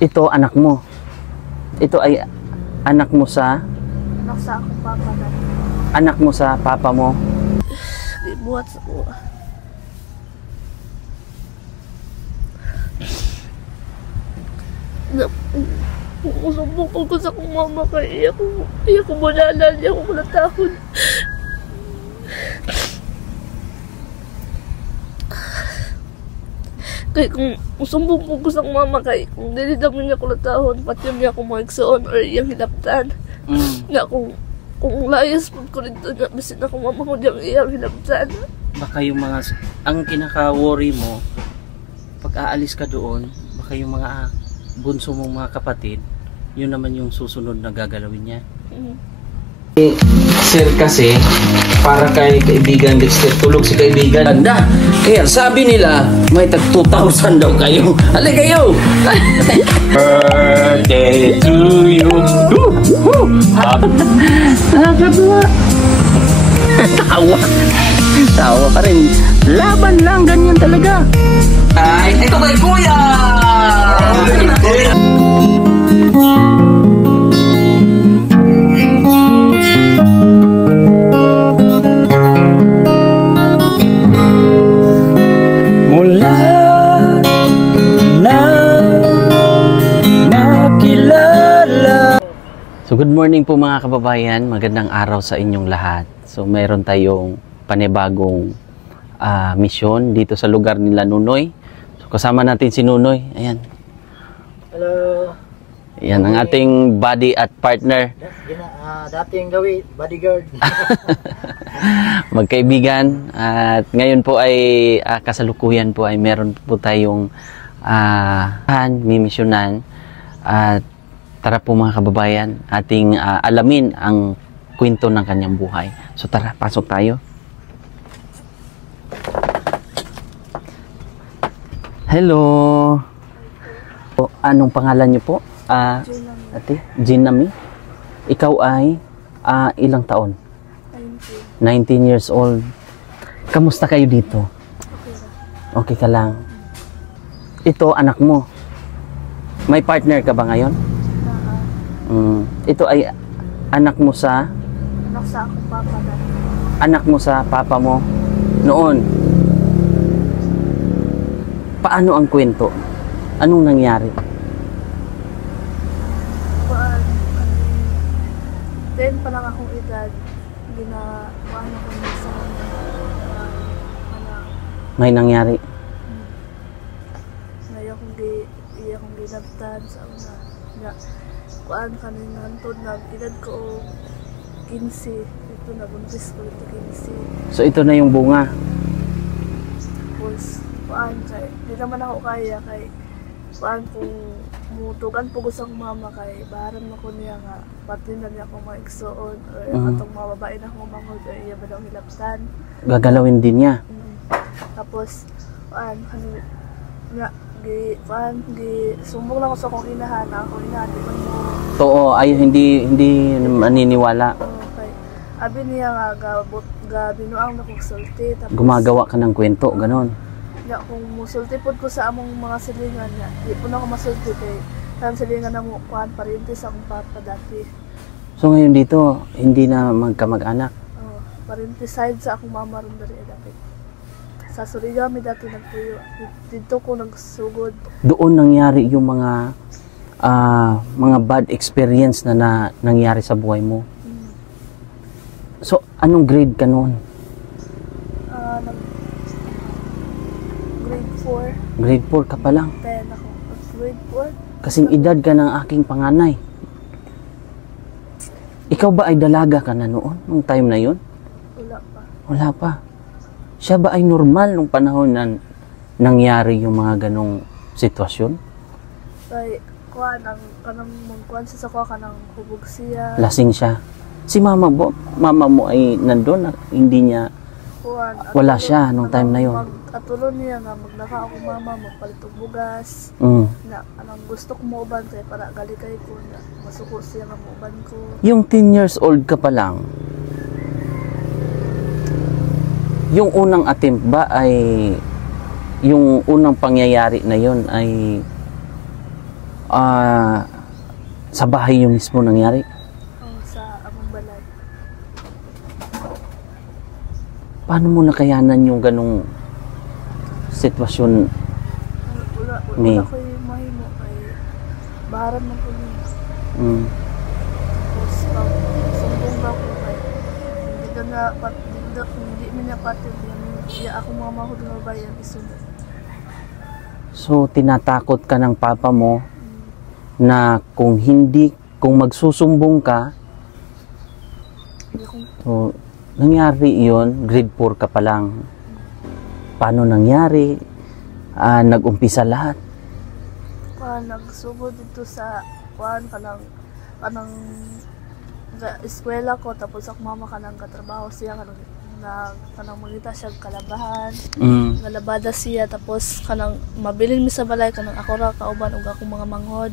Ito anak mo. Ito ay anak mo sa Anak sa akong papa na. anak mo sa papa mo. Ibuhat sa kuha. Usubok ko sa akong mama kay iya ko manalan niya ako natahon. Kay kung usumbong ko sa akong mama kay kung dili daman niya ko natahon pati niya ako maigsoon or iyang hilabtan. Nga kung layas po ko rin ito na bisin ako mama ko diyang iyang hilabtan. Baka yung mga ang kinaka-worry mo pag aalis ka doon, baka yung mga bunso mong mga kapatid, yun naman yung susunod na gagalawin niya. Sir kasi, para kay kaibigan Dexter, tulog si kaibigan. Anda, kaya sabi nila, may tag 2,000 daw kayo. Halika kayo! Birthday to you. Nakakatuwa. Tawa. Tawa pa rin. Laban lang, ganyan talaga. Ay, ito kay Kuya! Mula na nakilala. So good morning po mga kababayan, magandang araw sa inyong lahat. So mayroon tayong panibagong misyon dito sa lugar nila Nunoy. So kasama natin si Nunoy, ayan. Hello. Ayan ang ating buddy at partner. Dating gawi, bodyguard. Magkaibigan at ngayon po ay kasalukuyan po ay meron po tayong mimisyonan at tara po mga kababayan, ating alamin ang kwento ng kanyang buhay. So tara, pasok tayo. Hello. O, anong pangalan niyo po? Ate, Jinami. Ikaw ay ilang taon? 19 years old. Kamusta kayo dito? Okay ka lang. Ito anak mo. May partner ka ba ngayon? Ito ay anak mo sa Anak sa akong papa na. anak mo sa papa mo noon. Paano ang kwento? Anong nangyari? Then pa lang akong edad, ginawa na ko sa anak. May nangyari? Ngayon kong iya kong ginabtan sa una. Nga, kuan kanin hantod na edad ko 15. Ito na buntis ko ito 15. So ito na yung bunga. Tapos, kuan kay, di naman ako kaya kay kuan kung mutugan po gusto akong mama kay baharan mo ko niya nga pati na niya akong maigsoon or atong mga babae na akong manghod or iya ba daw hilaptan. Gagalawin din niya. Tapos kuan nga gi sumbong lang ako sa akong inahan ako inahan di man mo Totoo, ay hindi maniniwala. kay abi niya nga binuang na kong sulti tapos Gumagawa ka ng kwento, ganon. nga kung musulti pod ko sa among mga silingan nga di po na ako masulti kay ang silingan na mo kuan parintis akong papa dati. So ngayon dito, hindi na magkamag-anak. Parintis side sa akong mama ron dali dati. Sa Surigami dati nagpuyo. Dito ko nagsugod. Doon nangyari yung mga bad experience na nangyari sa buhay mo. So anong grade ka noon? Grade 4. Grade 4 ka pa lang. 10 ako. Grade 4. Kasing edad ka ng aking panganay. Ikaw ba ay dalaga ka na noon, nung time na yun? Wala pa. Wala pa. Siya ba ay normal nung panahon na nangyari yung mga ganong sitwasyon? Kay kuan ang kanang kuan sa ko kanang hubog siya. Lasing siya. Si mama mo ay nandun, hindi niya, Kuan. wala siya nung time na yun. Atulon niya nga magnaka ako mama magpalit og bugas. Na anong gusto ko mauban kay para galikay ko na masuko siya nga mauban ko. Yung 10 years old ka pa lang, yung unang attempt ba ay, yung unang pangyayari na yun ay sa bahay yung mismo nangyari? Sa among balay. Paano mo nakayanan yung ganong sitwasyon? Wala ko yung mahimo kay baharan man ko niya. Mm. Tapos pag sumbong ba ko kay hindi mo niya patid yan ako mga mahod nga bayan isunod. So, tinatakot ka ng papa mo na kung magsusumbong ka, Hindi akong so, nangyari yon grade 4 ka pa lang. Paano nangyari? Nag-umpisa lahat. nagsugod dito sa kanang eskwela ko tapos ako mama kanang katrabaho siya kanang mangita siya kalabahan nga labada siya tapos kanang mabilin mi sa balay kanang ako ra kauban ug akong mga manghod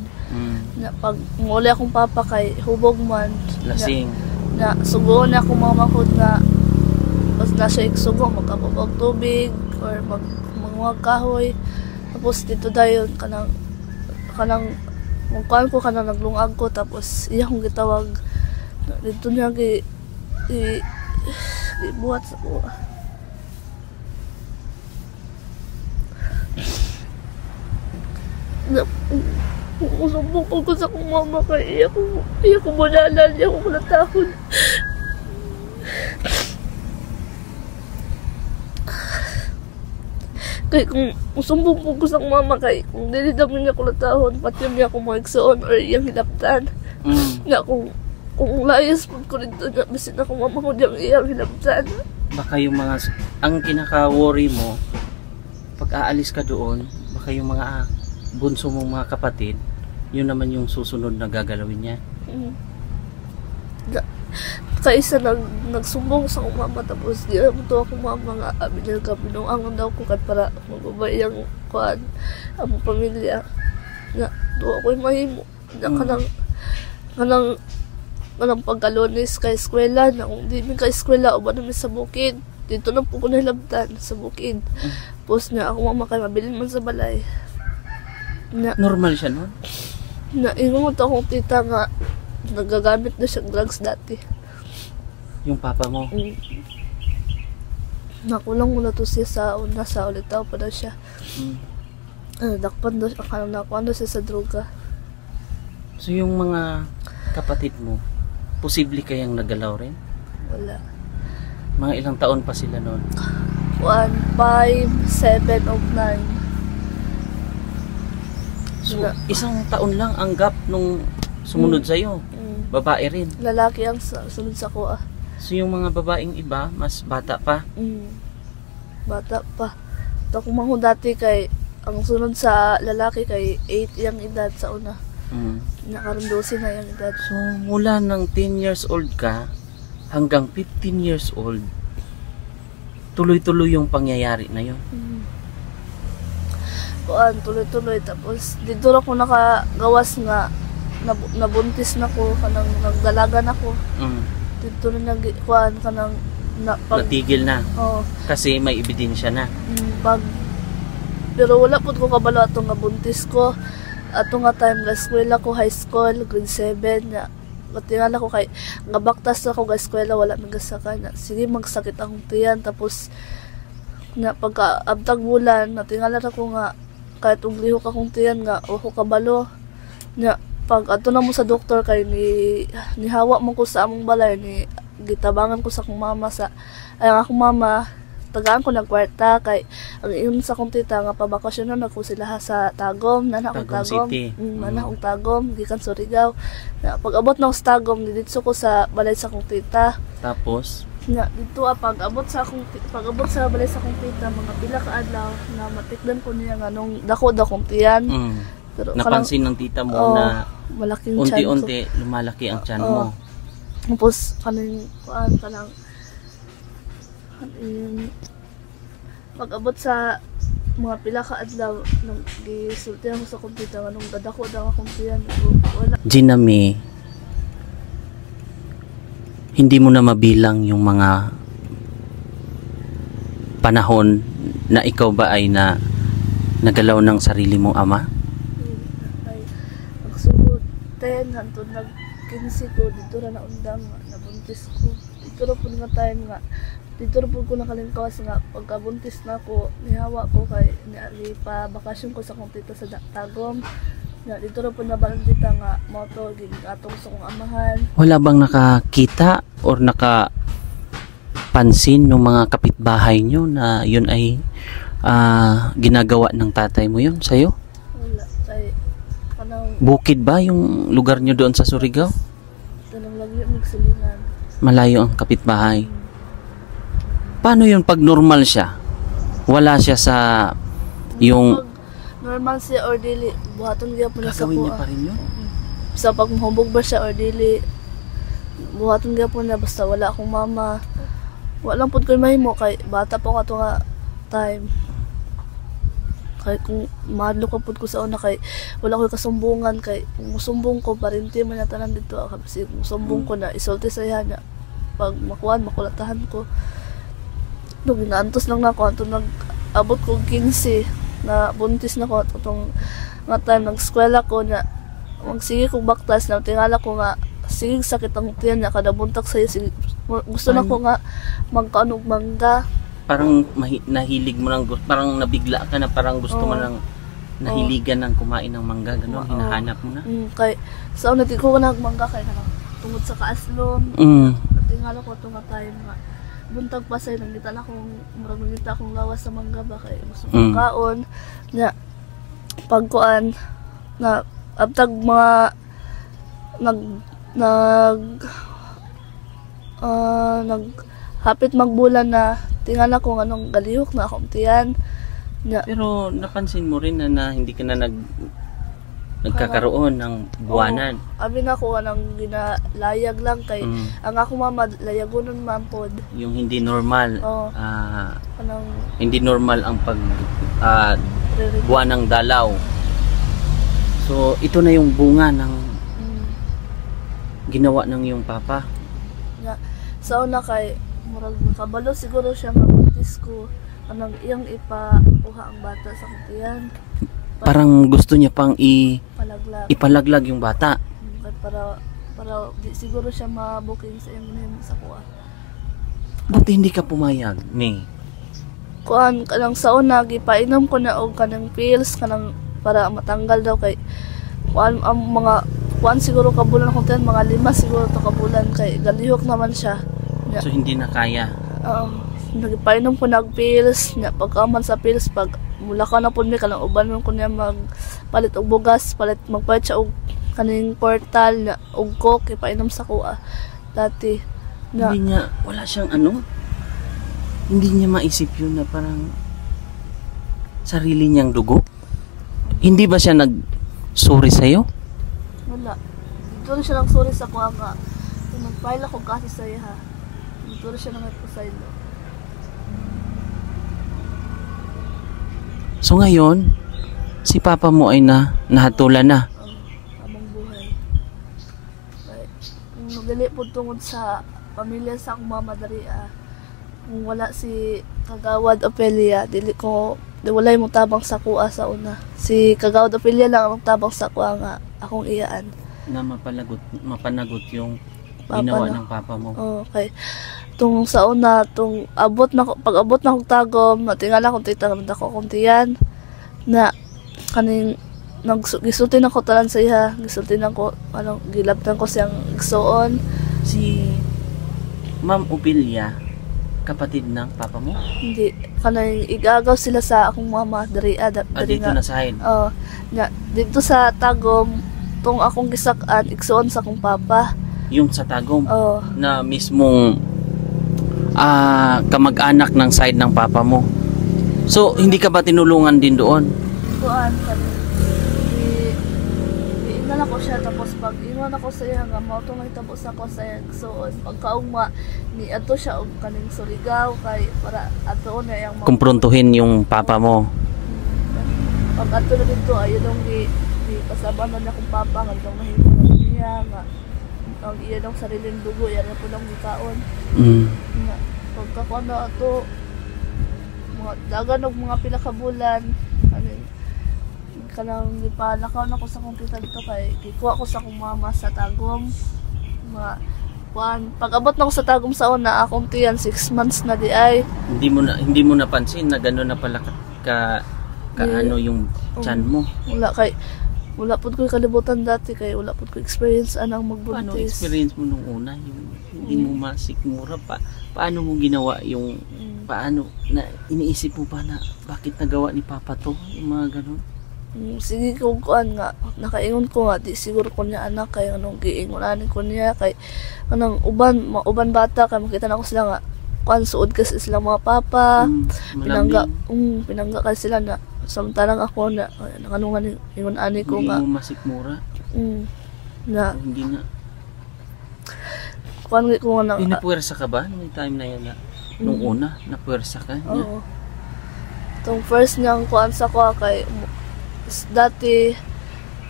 na pag muli akong papa kay hubog man Lasing. na sugo na akong mga manghod nga bas na siya igsugo magkabog tubig or magmuwag kahoy tapos dito dayon kanang mungkuan ko kanang naglungag ko tapos iya kong gitawag dito niya buhat sa ko. Usubong ko sa kong mama kay iya ko manalan niya kung natahon. Kay kung usumbong ko sa kong mama kay kung dili-dami niya ko natahon pati niya ko maigsoon or iyang hilaptan. Nga kung layas po ko dito na bisin ako mama ko diyang iyang hilaptan. Baka yung ang kinaka-worry mo, pag aalis ka doon, baka yung mga bunso mong mga kapatid, yun naman yung susunod na gagalawin niya. Kaisa nagsumbong sa akong mama tapos di mo to akong mama nga abinil ka pinuangon daw ko kat para magbabay ang kuan ang pamilya nga do ako'y mahimo na kanang pagkalunis kay eskwela na kung di mi ka eskwela o ba namin sa bukid dito na po ko nalabtan sa bukid tapos na ako mama kay mabilin man sa balay na Normal siya nun? na ingon mo akong tita nga nagagamit na siyang drugs dati. Yung papa mo? Nakulang mo na to siya sa una sa ulitaw pa na siya. Dakpan daw siya, nakuha daw siya sa droga. So yung mga kapatid mo, posible kayang nagalaw rin? Wala. Mga ilang taon pa sila noon? 1, 5, 7, of 9. So isang taon lang ang gap nung sumunod sa'yo. Babae rin. Lalaki ang sunod sa kuha. So yung mga babaeng iba, mas bata pa? Bata pa. Ito kung mango dati kay, ang sunod sa lalaki kay 8 yung edad sa una. Nakaroon 12 na yung edad. So mula ng 10 years old ka, hanggang 15 years old, tuloy-tuloy yung pangyayari na yun. Kuan, tuloy-tuloy. Tapos dito ako nakagawas nga nabuntis na ko, kanang nagdalaga na ko. Dito na kuan kanang natigil na. Oo. Kasi may ebidensya na. Pero wala po ko kabalo atong nga buntis ko. Ato nga time nga eskwela ko, high school, grade 7 na matingala ko kay nga baktas ako ga eskwela wala magasaka na. Sige magsakit akong tiyan tapos na pagka abtag bulan natingala ko nga kahit uglihok akong tiyan nga o ko kabalo na pag ato na mo sa doktor kay ni hawa mo ko sa among balay ni gitabangan ko sa akong mama ay ang akong mama tagaan ko nagkwarta kay ang iyon sa akong tita nga pabakasyon na ako sila sa Tagum na akong Tagum na akong Tagum gikan Surigao na pag abot na sa Tagum diditso ko sa balay sa akong tita tapos na dito pag abot sa balay sa akong tita mga pila ka adlaw na matikdan ko niya nga nung dako akong tiyan. Pero napansin ng tita mo na malaking unti-unti lumalaki ang tiyan mo. Tapos kanang pag abot sa mga pila ka adlaw nung gisultihan ko sa kompita nga nung dadako daw akong tiyan wala. Ginami, hindi mo na mabilang yung mga panahon na ikaw ba ay nagalaw ng sarili mong ama? 10 hantod nag 15 ko dito ra na undang nga nabuntis ko. Dito ra pud nga time nga dito ra pud ko nakalingkawas nga pagkabuntis na ko nihawa ko kay ni pa bakasyon ko sa kong tita sa Tagum. Nga dito ra pud nabalan tita nga mao to gigatong sa kong amahan. Wala bang nakakita or nakapansin ng mga kapitbahay nyo na yun ay ginagawa ng tatay mo yun sa'yo? Wala kay kanang Bukid ba yung lugar nyo doon sa Surigao? tanong lagi magsilingan. Malayo ang kapitbahay. Paano yun pag normal siya? Wala siya sa yung... Pag normal siya or dili buhaton gyud po na sa Gagawin niya kuha. pa rin yun? Sa pag mahubog ba siya or dili buhaton gyud po na basta wala akong mama. Wala lang pud ko mahimo kay bata po ka nga time. Kay kung madlo ka pud ko sa una kay wala ko kasumbungan kay kung musumbong ko parinti man na tanan dito kasi kung sumbong ko na isulti sa iya na pag makuan makulatahan ko. Nung ginaantos lang na ako anto nag-abot ko 15 na buntis na ko atong nga time nag-eskwela ko na magsige kong baktas na tingala ko nga sige sakit ang tiyan na kada buntag sa'yo sige, gusto na ko nga magkaanog mangga. Parang nahilig mo lang, parang nabigla ka na parang gusto mo lang nahiligan ng kumain ng mangga, gano'n, hinahanap mo na. Kay sa una di ko nagmangga kay kanang tungod sa kaaslom. Tingala ko itong time nga buntag pa sa'yo nangita na akong murag nangita akong lawas sa mangga ba kay gusto kong kaon na pagkuan na abtag mga hapit magbulan na tingala ko anong galihok na akong tiyan na Pero napansin mo rin na hindi ka na nagkakaroon ng buwanan. abi na ko anang ginalayag lang kay ang ako mama layagonon man pod Yung hindi normal. Oo. Anang Hindi normal ang re- buwan ng dalaw. So, ito na yung bunga ng ginawa ng iyong papa. nga sa una kay murag kabalo siguro siya nga buntis ko anang iyang ipakuha ang bata sa kutiyan Parang gusto niya pang palaglag ipalaglag yung bata. kay para di siguro siya ma-booking sa iyang name sa kuha. Buti hindi ka pumayag, May. Kuan kanang sa una gipainom ko na og kanang pills kanang para matanggal daw kay kuan ang mga kuan siguro kabulan ko tayo mga 5 siguro to kabulan kay galihok naman siya. Nya, So, hindi na kaya. nagpainom ko nag pills nya pagkaman sa pills pag mula ka na pud mi kanang uban man ko niya magpalit og bugas magpalit siya og kaning portal na og coke ipainom sa kuha dati na Hindi niya, wala siyang hindi niya maisip yun na parang sarili niyang dugo. Hindi ba siya nag-sorry sa'yo? wala dito rin siya nang sorry sa kuha nga nagfile ako kasi sa iya ha dito rin siya nang nagpasaylo. So ngayon, si papa mo ay nahatulan na. Habang buhay. Kung nagali po tungod sa pamilya sa akong mama dari kung wala si Kagawad Opelia, di walay mo tabang sa kuha sa una. Si Kagawad Opelia lang ang tabang sa kuha nga akong iyaan. Na mapanagot yung Papa ginawa na. ng papa mo. Okay. Tung sa una, pag abot na akong tagom, natingala akong titang ako akong tiyan na kaning gisutin ako talan sa iya, gisutin ako gilabtan ko siyang igsuon. Si Ma'am Opelia, kapatid ng papa mo? Hindi kanang igagaw sila sa akong mama dari Dito na side. dito sa tagom tong akong gisak-an igsuon sa akong papa. Yung sa Tagum. Oh, Na mismong kamag-anak ng side ng papa mo. So, hindi ka ba tinulungan din doon? kuan iingan ako siya tapos pag iwan ako sa iya nga mao tong nahitabo sa ko sa iya igsuon pagkaugma ni ato siya og kaning Surigao kay para ato na yang Kumprontuhin yung papa mo. pag ato na dito ayun ang di kasabanan na akong papa nga itong mahimo na niya nga ang iya ng sariling dugo yan na po lang gikaon nga pagkakuan na ato mga dagan og mga pila ka bulan kanang gipalakaw na ko sa kong tita dito kay gikuha ko sa akong mama sa Tagum. Mga kuan, pag-abot na ko sa Tagum sa una, akong tiyan 6 months na di ay. Hindi mo napansin na gano'n na pala ano yung tiyan mo. Wala pud ko kalibutan dati kay wala pud ko experience anang Paano magbuntis. experience mo nung una? Yung hindi mo masikmura pa. Paano mo ginawa yung paano na iniisip mo pa na bakit nagawa ni Papa to? Yung mga gano'n. Sige kung kuan nga nakaingon ko nga di siguro ko niya anak kay anong giingonan ko niya kay anong uban bata kay makita na ko sila nga kuan suod kasi sila mga papa pinangga kasi sila na samantalang ako na nanganungan ingon ani ko hindi nga mo masikmura. na Hindi na. kuan ko nga na Napuwersa ka ba nung time na yan na nung una? Napuwersa ka? oo. Tong first niyang kuan sa ko kay dati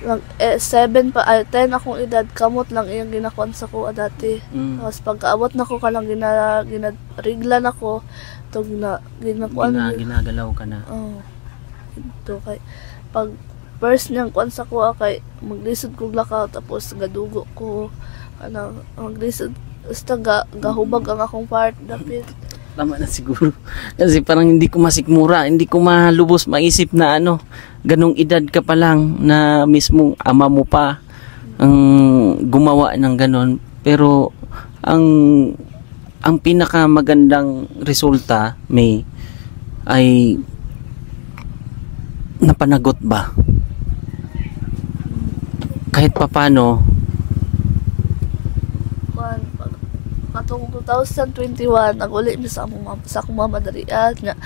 lang 7 pa ay 10 akong edad kamot lang iyang ginakuan sa ko dati. Tapos pagkaabot na ko kalang ginarigla na ko tog na ginakuan Ginagalaw ka na. ito kay pag first niyang kuan sa ko kay maglisod ko lakaw tapos gadugo ko maglisod basta gahubag ang akong part dapit. Tama na siguro. Kasi parang hindi ko masikmura, hindi ko malubos maisip na ganong edad ka pa lang na mismong ama mo pa ang gumawa ng ganon. Pero ang pinakamagandang resulta ay napanagot ba? Kahit papano Atong 2021 naguli mi sa akong mama diri nga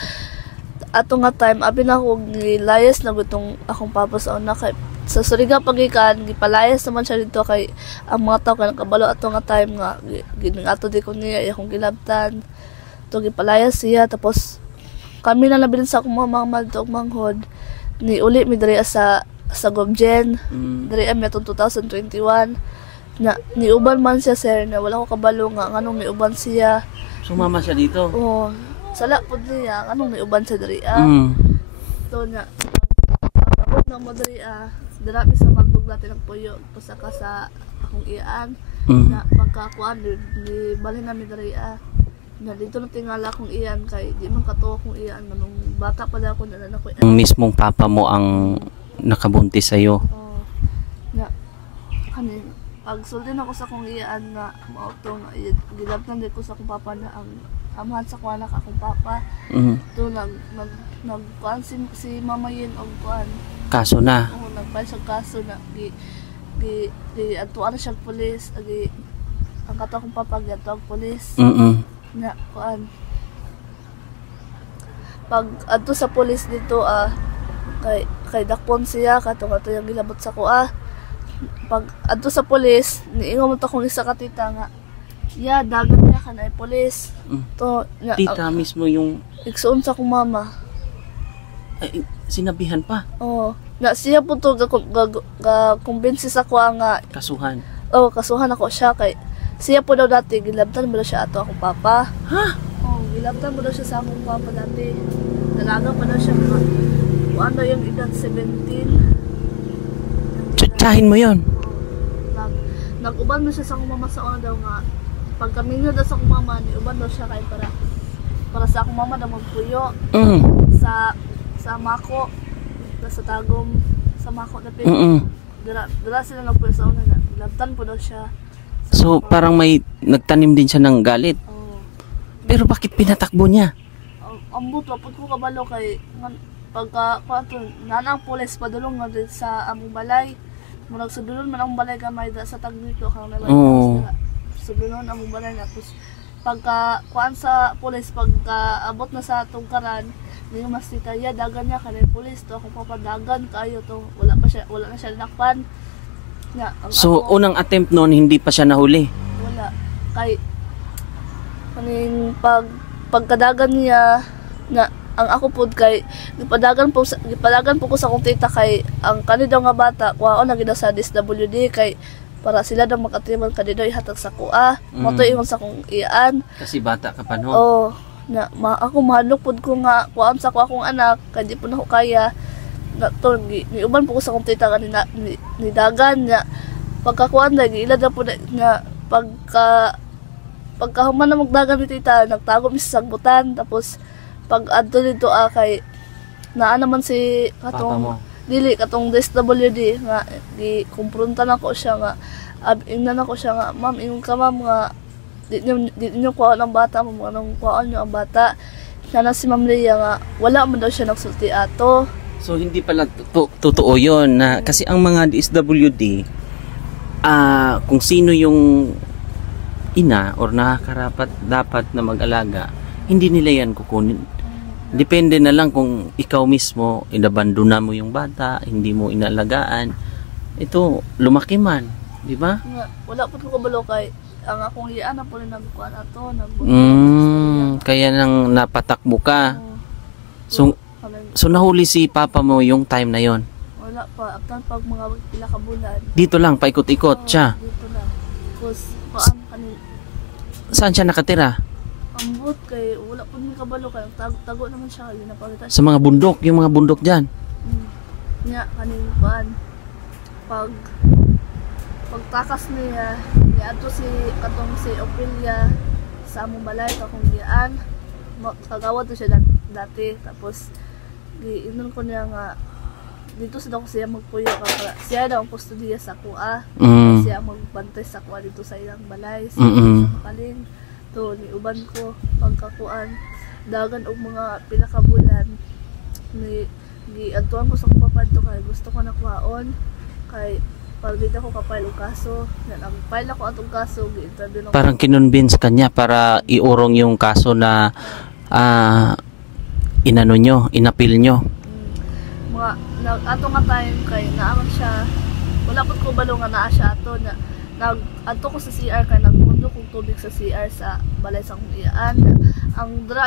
ato nga time abi na ko gilayas na gutong akong papa sa una kay sa Surigao pagikan gipalayas naman siya dito kay ang mga tao kanang kabalo ato nga time nga ato di ko niya akong gilabtan to gipalayas siya tapos kami na labilin sa akong mga madto manghod ni uli mi diri sa Gobjen diri mi atong 2021 na niuban man siya sir na wala ko kabalo nga nganong niuban siya. sumama siya dito. Oo. Sala pud niya nganong niuban siya diri So nya abot na mo diri dira mi sa magbug natin ng puyo pasaka sa akong iyaan na pagkakuan ni balhin na mi diri na dito na tingala akong iyan kay di man katuwa akong iyan nganong bata pa lang ako na ko. Ang mismong papa mo ang nakabuntis sa'yo. Na kanin pag sultin ako sa kong iyaan nga mauto nga gilabtan din ko sa akong papa na ang amahan sa kuha na akong papa. To nagkuhan si mama yun og kuhan. Kaso na. Oo, nagbayad siya kaso na atuan na siya pulis ang kato akong papa gatawag pulis. Na kuhan. Pag adto sa pulis dito kay dakpon siya kato yung gilabot sa kuha. Pag adto sa pulis niingon mo to kung isa ka tita nga dagan niya ka na pulis to tita mismo yung igsuon sa akong mama sinabihan pa na siya po to kumbinsi sa kuha nga kasuhan kasuhan ako siya kay siya po daw dati gilabtan mo daw siya ato akong papa gilabtan mo daw siya sa akong papa dati dalaga pa daw siya ano yung edad 17. Tsahin mo yon. Nag-uban na siya sa akong mama sa una daw nga pag kami nyo daw sa akong mama ni uban daw siya kay para sa akong mama daw magpuyo sa Mako sa Tagum sa Mako dapit dira sila nagpuyo sa una na labtan po daw siya so parang may nagtanim din siya ng galit pero bakit pinatakbo niya? Ang buto pud ko kabalo kay pagka kwanto nanang pulis padulong nga sa among balay murag sudulon man ang balay gamay sa Tagnito kang may sudulon among balay na tapos pagka kuan sa pulis pagka abot na sa tungkaran ni mas tita dagan niya kanay pulis to akong papadagan kayo to wala na siya nakpan so unang attempt noon hindi pa siya nahuli wala kay kaning pagkadagan niya na ang ako pud kay gipadagan po ko sa akong tita kay ang kanidaw nga bata kuhaon na gid sa DSWD kay para sila daw makatiman kanidaw ihatag sa kuha mo to ingon sa akong iyaan kasi bata ka pa noon na ako mahalok pud ko nga kuhaon sa kuha akong anak kay di po na ko kaya naton ni uban po ko sa kong tita nga ni dagan niya pagkakuan na giila na po na pagkahuman na magdagan ni tita nagtago mi sa sagbutan tapos pag adto dito kay naa naman si Papa mo. dili katong DSWD nga di kumpronta na ko siya nga ingnan ako siya nga ma'am ingon ka ma'am nga di niyo kuha ng bata mo anong kuhaan niyo ang bata na si Ma'am Leia nga wala man daw siya nagsulti ato. So hindi pala totoo 'yon na kasi ang mga DSWD kung sino yung ina or nakakarapat dapat na mag-alaga, hindi nila yan kukunin. Depende na lang kung ikaw mismo inabandona mo yung bata, hindi mo inalagaan. Ito lumaki man, di ba? Nga, wala po ko kabalo kay ang akong iyaan na po rin nagkuhan ato Kaya nang napatakbo ka. So nahuli si papa mo yung time na yon. wala pa after pag mga pila ka bulan Dito lang paikot-ikot siya. dito lang tapos paan kanin Saan siya nakatira? ambot kay wala po ni kabalo kay tago naman siya kay napalitan Sa mga bundok, yung mga bundok diyan. nya kanin paan pagtakas niya ato si katong si Opilia sa among balay kakong giyaan kagawad to siya dati tapos giinon ko niya nga dito sa daw siya magpuyo ka siya daw ang kustodiya sa kuha siya magbantay sa kuha dito sa ilang balay sa makaling to ni uban ko pagkakuan dagan og mga pila ka bulan ni giadtuan ko sa kupapadto kay gusto ko na kuhaon kay pag dito ko kapile og kaso ang file ako atong kaso gi-interview ako Parang kinonvince kanya para iurong yung kaso na inano nyo, inapil nyo. mga ato nga time kay naamang siya wala pud ko balo nga naa siya ato na adto ko sa CR kay nagmundo kong tubig sa CR sa balay sa kong iyaan ang dra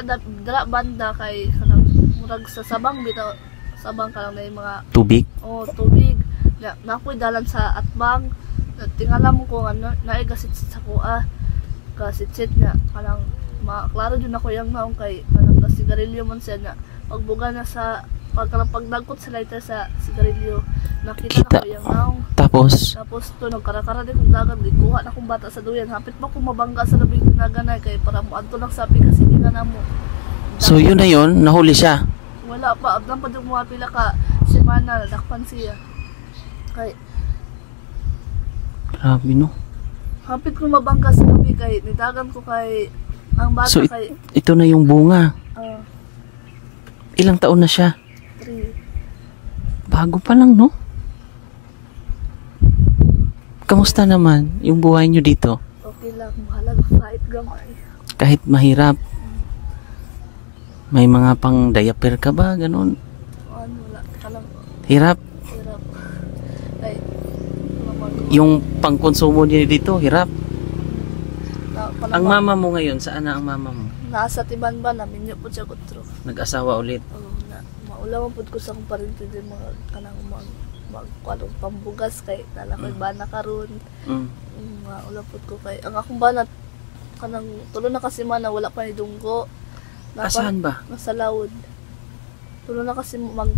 banda kay kanang murag sa sabang bitaw sabang ka lang na yung mga Tubig. tubig na ako'y dalan sa atbang tingala mo ko ano naigasit sa kuha kasitsit nga kanang maklaro dyan ako yung naong kay kanang sigarilyo man siya na pagbuga na sa pagdagkot sa lighter sa sigarilyo nakita na ko yung naong Tapos to nagkarakara din kong dagat di kuha na kong bata sa duyan hapit pa kong mabangga sa labing ginaganay kay para mo adto lang sabi kasi di nga na mo so yun na yun, nahuli siya. wala pa abdang pa yung mga pila ka semana nadakpan siya kay Grabe no. hapit ko mabangga sa gabi kay nidagan ko kay ang bata So kay ito na yung bunga. 3 Ilang taon na siya? Bago pa lang no? Kamusta naman yung buhay nyo dito? okay lang mahalaga fight gamay Kahit mahirap. May mga pang diaper ka ba? Ganon. ano wala kalang Hirap. hirap kay Yung pangkonsumo niyo dito, hirap. na, Ang mama mo ngayon, saan na ang mama mo? nasa tiban ba namin niyo po siya kutro Nag-asawa ulit. na maulawan po ko sa kong parinti din mga kanang magkwalong pambugas kay nalakoy bana karon maulaw po ko kay ang akong bana kanang tulo na kasi man na wala pa ni dunggo Saan ba? nasa lawod tulo na kasi man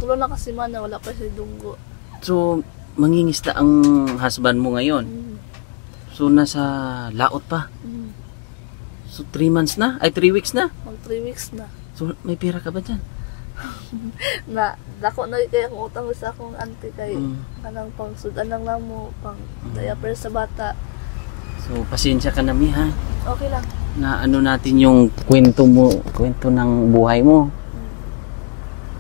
na wala pa si dunggo So, mangingisda ang husband mo ngayon. So, nasa laot pa. So, 3 months na? Ay, 3 weeks na? mag 3 weeks na So, may pera ka ba dyan? na dako na kaya akong utang sa akong auntie kay kanang pang sudan lang namo pang diaper sa bata So, pasensya ka na, Mi, ha? okay lang Na ano natin yung kwento ng buhay mo.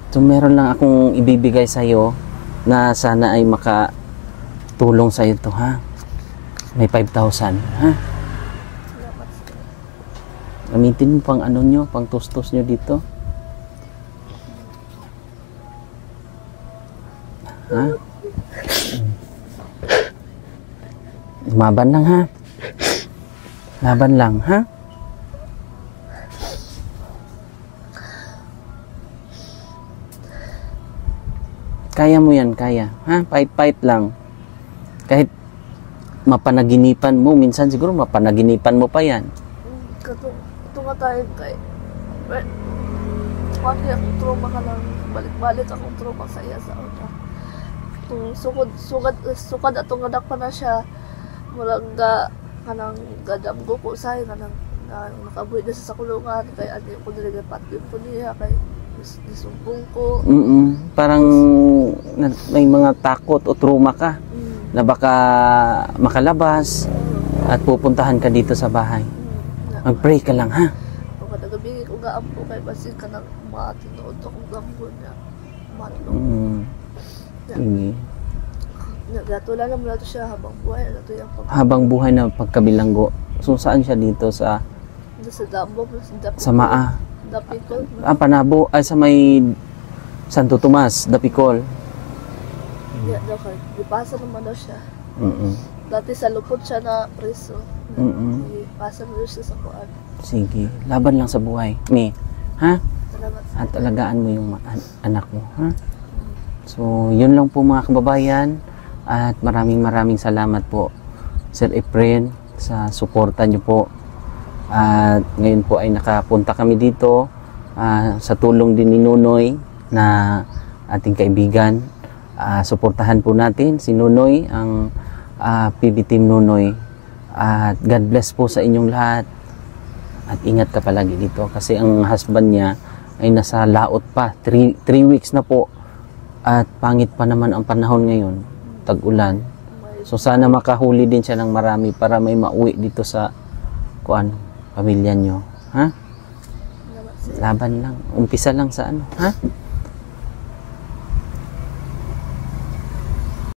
So, meron lang akong ibibigay sa'yo na sana ay makatulong sa'yo to, ha? May 5,000, ha? salamat sa Gamitin mo pang ano nyo, pang tustos nyo dito. Ha? Laban lang, ha? Laban lang, ha? Kaya mo yan, kaya. Ha? Fight lang. Kahit mapanaginipan mo, minsan siguro mapanaginipan mo pa yan. ito nga tayo kay bakit akong trauma ka lang balik-balik akong trauma sa iya sa una. Kung sukad atong anak pa na siya, murag kanang gadamgo ko sa kanang nakabuhi na sa kulungan, kay ano ko nila patin ko niya, kay nisumbong ko. Parang may mga takot o trauma ka na baka makalabas at pupuntahan ka dito sa bahay. Mag-pray ka lang, ha? Kung kadagabi ko nga ampo kay basin ka ng matinood akong gambo niya. Sige. Nagatuloy naman nato siya habang buhay. Habang buhay na pagkabilanggo. So, saan siya dito sa Damo, sa Maa? Dapicol. Panabo, ay sa may Santo Tomas, Dapicol. Yeah, okay. Ipasa naman daw siya. Mm-mm. Dati sa lupot siya na preso. Ipasa naman siya sa kuan. Sige, laban lang sa buhay. Mi, ha? Salamat sa At alagaan mo yung anak mo, ha? So, yun lang po mga kababayan. At maraming salamat po, Sir Efren, sa suporta niyo po. At ngayon po ay nakapunta kami dito sa tulong din ni Nunoy na ating kaibigan. Suportahan po natin si Nunoy, ang PB Team Nunoy. At God bless po sa inyong lahat. At ingat ka palagi dito kasi ang husband niya ay nasa laot pa. 3 weeks na po. At pangit pa naman ang panahon ngayon, tag-ulan. So sana makahuli din siya ng marami para may mauwi dito sa pamilya nyo. Ha? Laban lang. Umpisa lang sa ha?